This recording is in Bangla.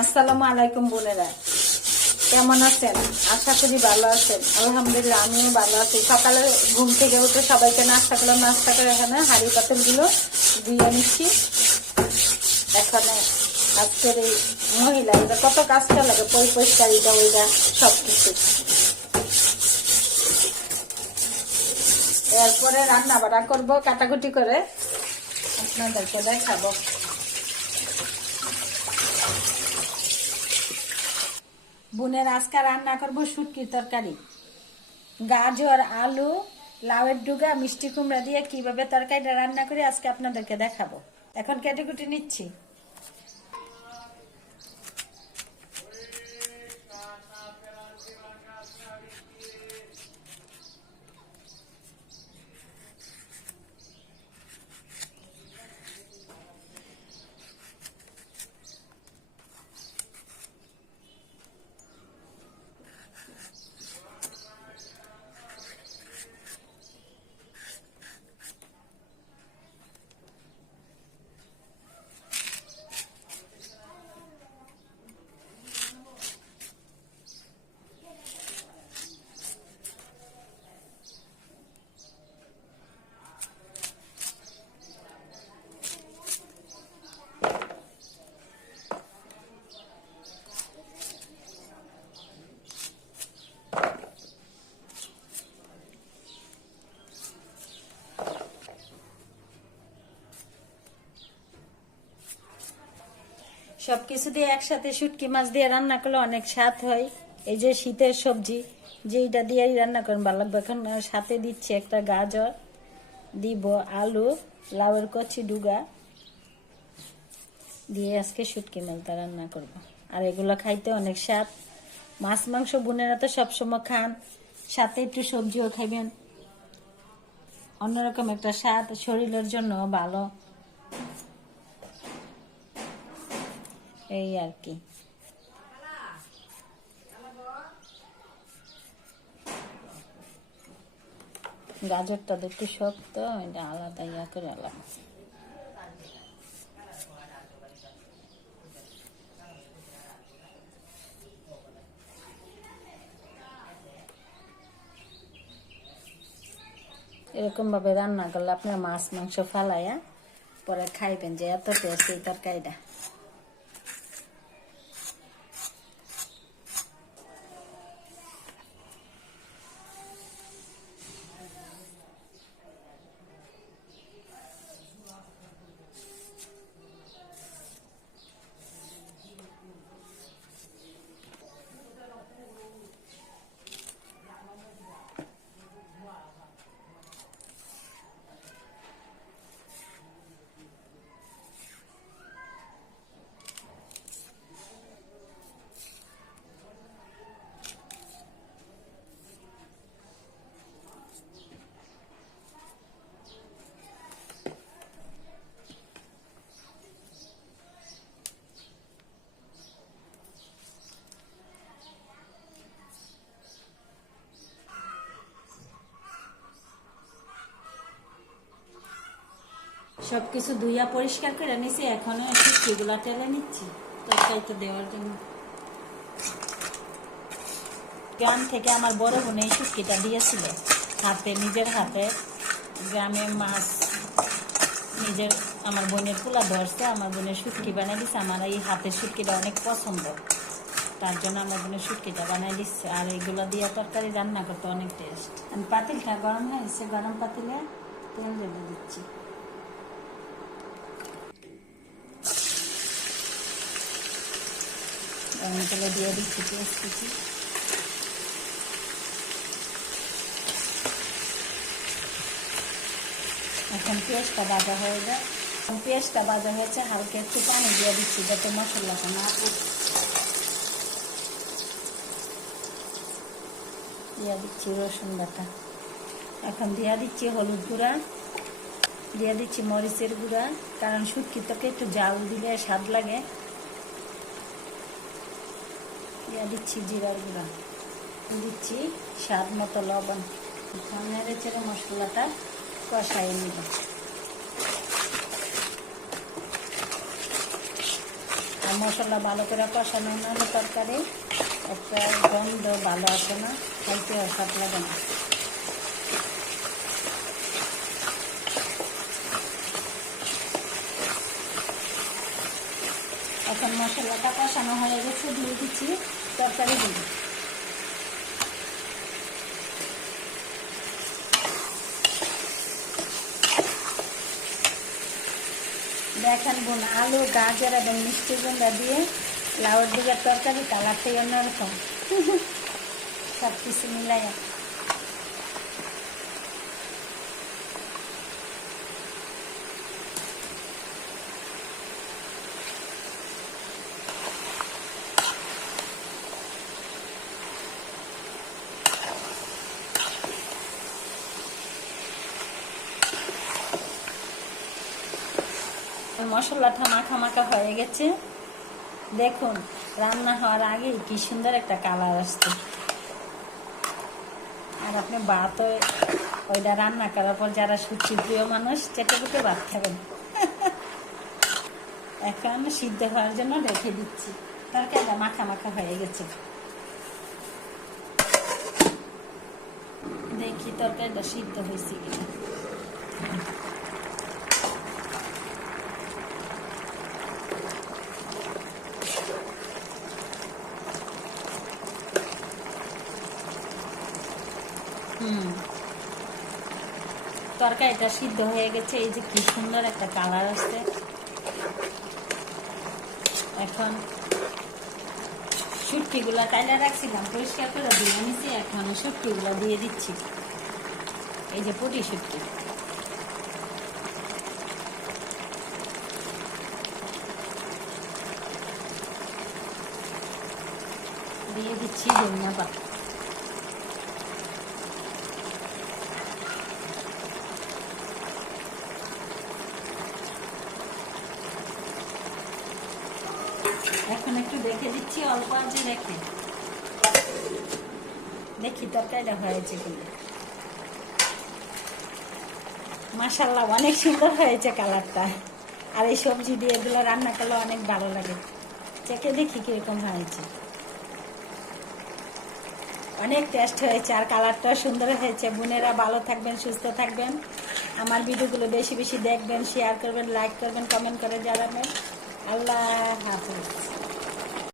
আসসালামু আলাইকুম বোনেরা, কেমন আছেন? আশা করি ভালো আছেন। আলহামদুলিল্লাহ আমিও ভালো আছি। সকালে ঘুম থেকে উঠে সবাইকে নাস্তা করলাম। নাস্তা করে এখানে হাঁড়ি পাতিলগুলো ধুয়ে নিচ্ছি। এখানে আজকের এই মহিলা এটা কত কাজটা লাগে, পরিষ্কারিটা ওইটা সব কিছু। এরপরে রান্না বাড়া করবো, কাটাকুটি করে আপনাদেরকে দেখাবো। বোনের আজকে রান্না করবো শুটকির তরকারি। গাজর, আলু, লাউয়ের ডুগা, মিষ্টি কুমড়া দিয়ে কিভাবে তরকারিটা রান্না করি আজকে আপনাদেরকে দেখাবো। এখন কেটে নিচ্ছি। সবকিছু দিয়ে একসাথে শুটকি মাছ দিয়ে রান্না করলে অনেক স্বাদ হয়। এই যে শীতের সবজি, যেইটা দিয়েই রান্না করেন ভালো লাগবে। এখন সাথে দিচ্ছি একটা গাজর, দিব আলু, লাউয়ের কচি ডুগা দিয়ে আজকে শুটকি মাছটা রান্না করব। আর এগুলো খাইতে অনেক স্বাদ। মাছ মাংস বোনেরা তো সবসময় খান, সাথে একটু সবজিও খাইবেন। অন্যরকম একটা স্বাদ, শরীরের জন্য ভালো, এই আর কি। গাজরটা একটু শক্ত, এটা আলাদা ইয়া করে আলাদা। এরকম ভাবে রান্না করলে আপনার মাছ মাংস ফালাইয়া পরে খাইবেন যে এত টেস্ট এই তরকারিটা। সবকিছু ধুইয়া পরিষ্কার করে নিছি। এখন শুটকিগুলা টেলে নিচ্ছি তরকারিতে দেওয়ার জন্য। গ্রাম থেকে আমার বড় বোন এই শুটকিটা দিয়েছিল হাতে, নিজের হাতে। গ্রামে মাছ নিজের আমার বোনের পোলা ধরছে, আমার বোনের শুটকি বানাই দিচ্ছে। আমার এই হাতের শুটকিটা অনেক পছন্দ, তার জন্য আমার বোনের শুটকিটা বানাই দিচ্ছে। আর এইগুলো দিয়ে তরকারি রান্না করতে অনেক টেস্ট। আমি পাতিলটা গরম হয়েছে, গরম পাতিলে তেল ঢেলে দিচ্ছি। গরম তেলে দিয়ে দিচ্ছি পেঁয়াজ কুচি। এখন পেঁয়াজটা ভাজা হয়ে যায়। পেঁয়াজটা ভাজা হয়েছে, হালকা একটু পানি দিয়ে দিচ্ছি যাতে মশলাটা না পুড়ে। দিয়ে দিচ্ছি রসুন বাটা। এখন দিয়ে দিচ্ছি হলুদ গুঁড়া, দিয়ে দিচ্ছি মরিচের গুঁড়া, কারণ শুটকি তোকে একটু জাল দিলে স্বাদ লাগে। দিয়ে দিচ্ছি জিরার গুঁড়া, দিচ্ছি স্বাদ মতো লবণ। নেড়ে চেড়ে মশলাটা কষাই নিব। আর মশলা ভালো করে কষানো না হলে তরকারি একটা গন্ধ ভালো আসে না, খাইতে স্বাদ লাগে না। এখন মশলাটা কষানো হয়ে গেছে, দিয়ে দিচ্ছি তরকারি দিয়ে। দেখেন বোন, আলু, গাজর এবং মিষ্টি কুমড়া দিয়ে লাউর দিকের তরকারি কালারটাই অন্যরকম। সব কিছু মিলাইয়া মশলাটা মাখা মাখা হয়ে গেছে। দেখুন রান্না হওয়ার আগে কি সুন্দর একটা কালার আসছে। আর আপনি ভাত ওইটা রান্না করার পর যারা সুচি প্রিয় মানুষ চেটে পুটে ভাত খাবেন। এখন সিদ্ধ হওয়ার জন্য রেখে দিচ্ছি। তরকারিটা মাখা মাখা হয়ে গেছে। দেখি তরকারিটা সিদ্ধ হয়েছে কিনা। তরকারিটা সিদ্ধ হয়ে গেছে। এই যে কি সুন্দর একটা কালার আসছে। এখন শুটকিগুলা কাইলা রাখছিলাম, পরিষ্কার করে দিয়ে নিছি। এখন শুটকিগুলা দিয়ে দিচ্ছি। এই যে পুঁটি শুটকি দিয়ে দিচ্ছি। ধনিয়া পাতা, এখন একটু দেখে দিচ্ছি, অল্প আঁচে রেখে দেখি তরকারিটা হয়েছে কিনা। মাশাআল্লাহ অনেক সুন্দর হয়েছে কালারটা। আর এই সবজি দিয়ে এগুলো রান্না করলে অনেক ভালো লাগে। চেখে দেখি কিরকম হয়েছে। অনেক টেস্ট হয়েছে আর কালারটাও সুন্দর হয়েছে। বোনেরা ভালো থাকবেন, সুস্থ থাকবেন। আমার ভিডিওগুলো বেশি বেশি দেখবেন, শেয়ার করবেন, লাইক করবেন, কমেন্ট করে জানাবেন। আল্লাহ হাফেজ।